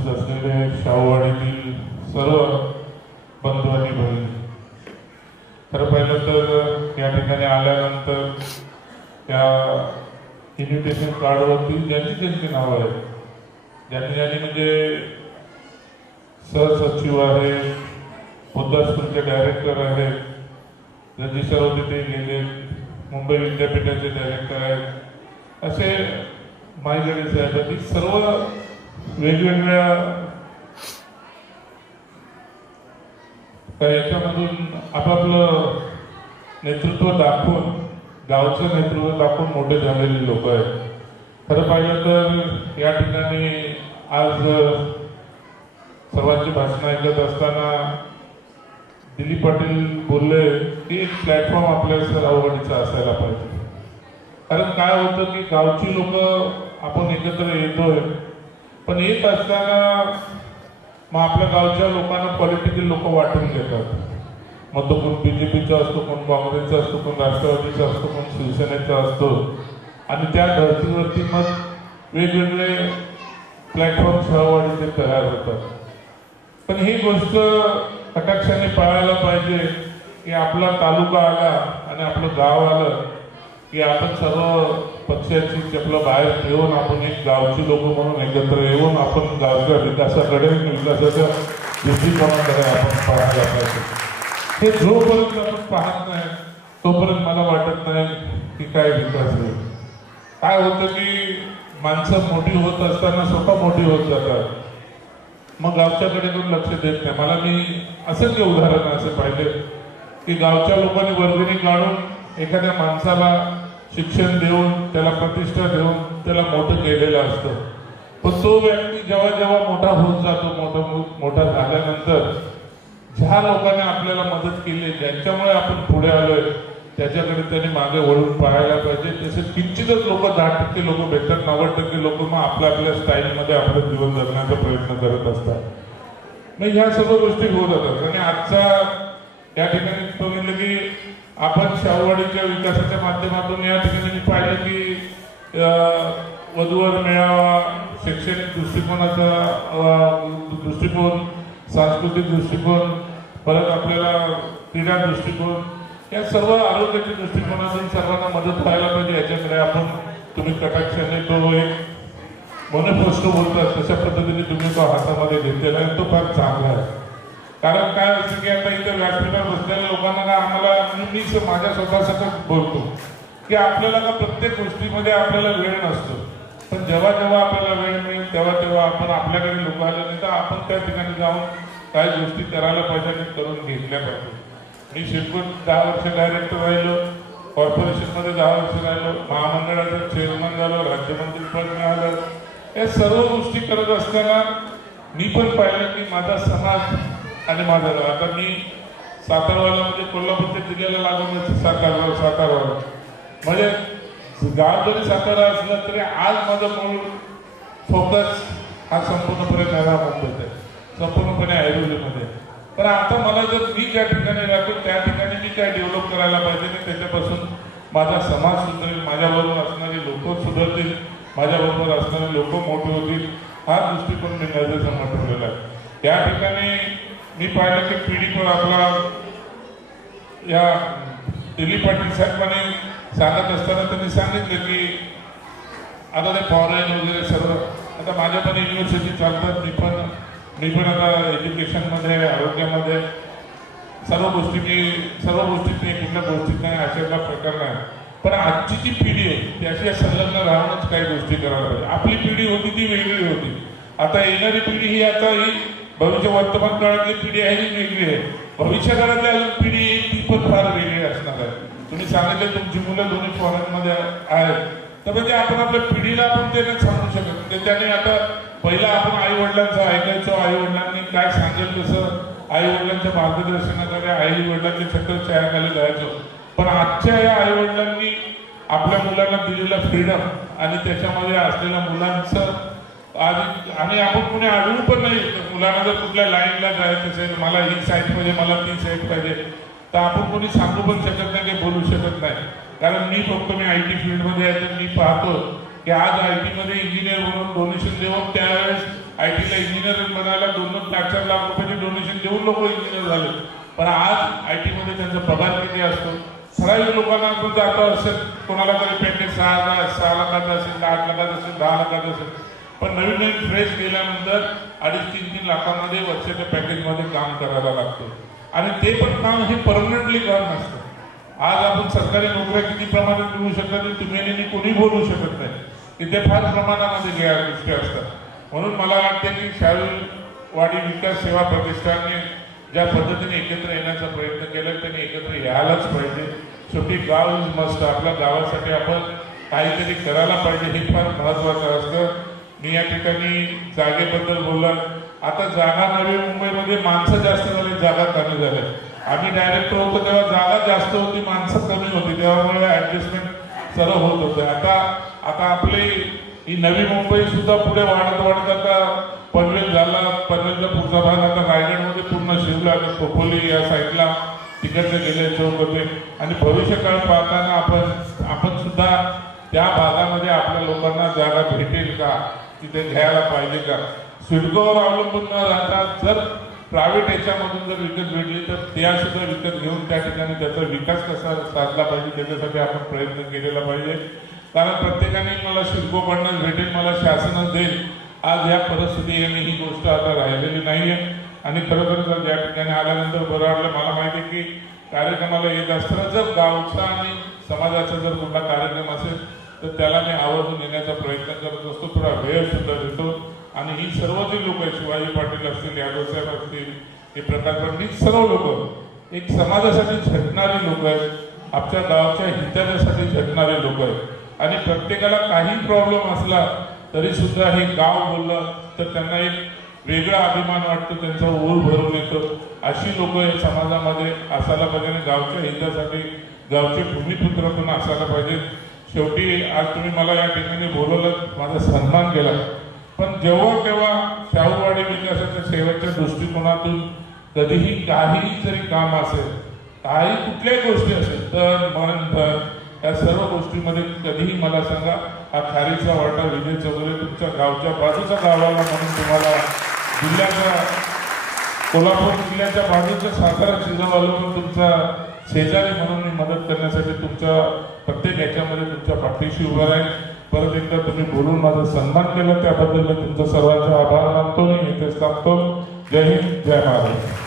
उपस्थित असलेले शाहूवाडीतील सर्व बंधू आणि बहिणी, खरं पाहिलं तर या ठिकाणी आल्यानंतर त्या इन्व्हिटेशन कार्डवरती ज्यांची ज्यांची नावं आहेत, ज्यांनी म्हणजे सहसचिव आहे, मुद्दा स्कूलचे डायरेक्टर आहेत, रजिस्टर होते ते गेले, मुंबई विद्यापीठाचे डायरेक्टर आहेत, असे माईगडे साहेब, सर्व वेगवेगळ्या याच्यामधून आपापलं नेतृत्व दाखवून, गावचं नेतृत्व दाखवून मोठे झालेले लोक आहेत. खरं पाहिलं तर या ठिकाणी आज सर्वांची भाषणं ऐकत असताना दिलीप पाटील बोलले की एक प्लॅटफॉर्म आपल्या सरावडीचा असायला पाहिजे. कारण काय होतं की गावची लोक आपण एकत्र येतोय, पण येत असताना मग आपल्या गावच्या लोकांना पॉलिटिकल लोक वाटून घेतात. मग तो कोण बीजेपीचा असतो, कोण काँग्रेसचा असतो, कोण राष्ट्रवादीचा असतो, कोण शिवसेनेचा असतो, आणि त्या धर्तीवरती मग वेगवेगळे प्लॅटफॉर्म सहवाडीचे तयार होतात. पण ही गोष्ट कटाक्षाने पाळायला पाहिजे की आपला तालुका आला आणि आपलं गाव आलं की आपण सर्व पक्षाची चपलं बाहेर ठेवून आपण एक गावची लोक म्हणून एकत्र येऊन आपण गावच्या विकासाकडे, विकासाच्या दृष्टिकोनाकडे आपण पाहायला पाहिजे. हे जोपर्यंत आपण पाहत नाही तोपर्यंत मला वाटत नाही की काय विकास होईल. काय होतं की माणसं मोठी होत असताना स्वतः मोठी होत जातात, मग गावच्याकडे कोण लक्ष देत नाही. मला मी असंख्य उदाहरण असे पाहिले की गावच्या लोकांनी वर्गणी काढून एखाद्या माणसाला शिक्षण देऊन, त्याला प्रतिष्ठा देऊन त्याला मोठं केलेलं असतं. पण तो व्यक्ती जेव्हा जेव्हा मोठा होत जातो, मोठा झाल्यानंतर ज्या लोकांनी आपल्याला मदत केली, ज्यांच्यामुळे आपण पुढे आलोय, त्याच्याकडे त्यांनी मागे वळून पाहायला पाहिजे. तसे किंचितच लोक, 10% लोक भेटतात, 90% लोक मग आपल्या स्टाईलमध्ये आपलं जीवन जगण्याचा प्रयत्न करत असतात. मग ह्या सर्व गोष्टी होत जातात. आणि आजचा या ठिकाणी बघितलं की आपण शाहूवाडीच्या विकासाच्या माध्यमातून या ठिकाणी पाहिलं की वधूवर मेळावा, शैक्षणिक दृष्टिकोन, सांस्कृतिक दृष्टिकोन, परत आपल्याला क्रीडा दृष्टिकोन, या सर्व आरोग्याच्या दृष्टिकोनातून सर्वांना मदत व्हायला पाहिजे. याच्याकडे आपण, तुम्ही कटाक्षाने तो एक मॅनिफेस्टो बोलतात तशा पद्धतीने तुम्ही तो हातामध्ये घेतलेला आहे, तो फार चांगला आहे. कारण काय असतं की आता इथे व्यासपीठावर बसलेल्या लोकांना का आम्हाला, मी माझ्या स्वतःसाठी बोलतो की आपल्याला का प्रत्येक गोष्टीमध्ये आपल्याला वेळ नसतो, पण जेव्हा जेव्हा आपल्याला वेळ मिळेल तेव्हा तेव्हा आपण आपल्याकडे लोक आले नाही तर आपण त्या ठिकाणी जाऊन काही गोष्टी करायला पाहिजे आणि करून घेतल्या पाहिजे. मी शिरपूर 10 वर्ष डायरेक्टर राहिलो, कॉर्पोरेशनमध्ये 10 वर्ष राहिलो, महामंडळाचं चेअरमन झालो, राज्यमंत्री पद मिळालं. या सर्व गोष्टी करत असताना मी पण पाहिलं की माझा समाज आणि माझं गाव, आता मी सातारवाला म्हणजे कोल्हापूरच्या जिल्ह्याला लागून सातारा म्हणजे गाव जरी सातारा असलं तरी आज माझं मूळ फोकस हा संपूर्णपणे नव्या मुंबईत आहे, संपूर्णपणे ऐरोलीमध्ये. पण आता मला जर मी ज्या ठिकाणी राहतो त्या ठिकाणी मी काय डेव्हलप करायला पाहिजे आणि त्याच्यापासून माझा समाज सुधरेल, माझ्याबरोबर असणारी लोक सुधारतील, माझ्याबरोबर असणारे लोक मोठे होतील, हा दृष्टिकोन मी नजरेसमोर ठेवलेला आहे. या ठिकाणी मी पाहिलं की पिढी पण आपला या दिलीप पाटील साहेबांनी सांगत असताना त्यांनी सांगितलं की आता ते फॉरेन वगैरे सर्व, आता माझ्या पण युनिव्हर्सिटी चालतात, मी पण आता एज्युकेशनमध्ये, आरोग्यामध्ये सर्व गोष्टीत नाही, कुठल्या गोष्टीत नाही, अशातला प्रकार नाही. पण आजची जी पिढी आहे ती अशी संलग्न राहूनच काही गोष्टी करायला पाहिजे. आपली पिढी होती ती वेगळी होती, आता येणारी पिढी ही आता ही भविष्य वर्तमान काळातली पिढी आहे ती वेगळी आहे. भविष्य काळातली अजून पिढी येईल ती पण फार वेगळी असणार आहे. तुम्ही सांगितले तुमची मुलं दोन्ही फॉरेनमध्ये आहेत, तर म्हणजे आपण आपल्या पिढीला आपण ते नाही सांगू शकत. त्याने आता पहिला आपण आई वडिलांचं ऐकायचो, आई वडिलांनी काय सांगेल तसं आई वडिलांच्या मार्गदर्शनाखाली आई वडिलांच्या छत्रछायाखाली जायचो. पण आजच्या या आई वडिलांनी आपल्या मुलांना दिलेला फ्रीडम आणि त्याच्यामध्ये असलेल्या मुलांचं आणि आपण कुणी आढळू पण नाही. मुलांना जर कुठल्या लाईनला जायचं असेल, मला ही साईट पाहिजे, मला ती साईट पाहिजे, तर आपण कोणी सांगू पण शकत नाही, काही बोलू शकत नाही. कारण मी IT फील्डमध्ये आहे तर मी पाहतो की आज IT मध्ये इंजिनियर म्हणून डोनेशन देऊन त्यावेळेस आयटीला इंजिनियर बनायला 2-4 लाख रुपयाचे डोनेशन देऊन लोक इंजिनियर झाले, पण आज आयटी मध्ये त्यांचा पगार किती असतो? ठराविक लोकांना आपण जातो असेल, कोणाला तरी पॅकेज 6 लाखाचं असेल, 8 लाखाचं असेल, 10 लाखाचं असेल, पण नवीन फ्रेश गेल्यानंतर 2.5-3 लाखामध्ये वर्षाच्या पॅकेजमध्ये काम करायला लागतं. आणि ते पण काम हे परमनंटली काम नसतं. आज आपण सरकारी नोकऱ्या किती प्रमाणात मिळू शकतात तुम्ही आणि कोणी बोलू शकत नाही, तिथे फार प्रमाणामध्ये या गोष्टी असतात. म्हणून मला वाटते की शाहूवाडी विकास सेवा प्रतिष्ठानने ज्या पद्धतीने एकत्र येण्याचा प्रयत्न केला त्यांनी एकत्र यायलाच पाहिजे. शेवटी गाव इज मस्ट. आपल्या गावासाठी आपण काहीतरी करायला पाहिजे, हे फार महत्वाचं असतं. मी या ठिकाणी जागेबद्दल बोलला. आता जागा नवी मुंबईमध्ये माणसं जास्त झाली, जागा कमी झाल्या. आम्ही डायरेक्टर होतो तेव्हा जागा जास्त होती, माणसं कमी होती, त्यामुळे ऍडजस्टमेंट सर्व होत होते. आता आपली ही नवी मुंबई सुद्धा पुढे वाढत आता पनवेल झाला, पनवेलचा पुढचा भाग आता रायगडमध्ये पूर्ण शिरला, खोपोली या साईडला तिकडचे गेले चौक होते. आणि भविष्यकाळ पाहताना आपण सुद्धा त्या भागामध्ये आपल्या लोकांना जागा भेटेल का, तिथे घ्यायला पाहिजे का, सिडकोवर अवलंबून न राहता जर प्रायव्हेट याच्यामधून जर विकत भेटली तर त्या सुद्धा विकत घेऊन त्या ठिकाणी त्याचा विकास कसा साधला पाहिजे त्याच्यासाठी आपण प्रयत्न केलेला पाहिजे. कारण प्रत्येकाने मला सिडकोकडनं भेटेल, मला शासनच देईल, आज या परिस्थिती येणे ही गोष्ट आता राहिलेली नाहीये. आणि खरोखर जर या ठिकाणी आल्यानंतर बरं वाटलं. मला माहिती आहे की कार्यक्रमाला येत असताना जर गावचा आणि समाजाचा जर कुठला कार्यक्रम असेल तर त्याला मी आवर्जून येण्याचा प्रयत्न करत असतो, थोडा वेळ सुद्धा देतो. आणि ही सर्व जी लोक आहेत, शिवाजी पाटील असतील, यादव साहेब असतील, हे प्रकाश पाटील, सर्व लोक एक समाजासाठी झटणारी लोक आहेत, आपल्या गावाच्या हितासाठी झटणारे लोक आहेत. आणि प्रत्येकाला काही प्रॉब्लेम असला तरी सुद्धा हे गाव बोललं तर त्यांना एक वेगळा अभिमान वाटतो, त्यांचा ऊर भरून येतो. अशी लोक या समाजामध्ये असायला पाहिजे आणि गावच्या हितासाठी गावचे भूमिपुत्र पण असायला पाहिजे. शेवटी आज तुम्ही मला या ठिकाणी बोलवलं, माझा सन्मान केला, पण जेव्हा केव्हा शाहूवाडी विकासाच्या सेवेच्या दृष्टिकोनातून कधीही काही जरी काम असेल, काही कुठल्याही गोष्टी असेल, तर मन धन या सर्व गोष्टीमध्ये कधीही मला सांगा, हा खारीचा वाटा विजेचा वगैरे तुमच्या गावच्या बाजूचा गावाला म्हणून तुम्हाला जिल्ह्याच्या कोल्हापूर जिल्ह्याच्या बाजूच्या सातारा जिल्ह्यावाला पण तुमचा शेजारी म्हणून मी मदत करण्यासाठी तुमच्या प्रत्येक याच्यामध्ये तुमच्या पाठीशी उभा राहील. परत एकदा तुम्ही बोलून माझा सन्मान केला त्याबद्दल मी तुमचा सर्वांचा आभार मानतो आणि इथेच थांबतो. जय हिंद, जय महाराष्ट्र.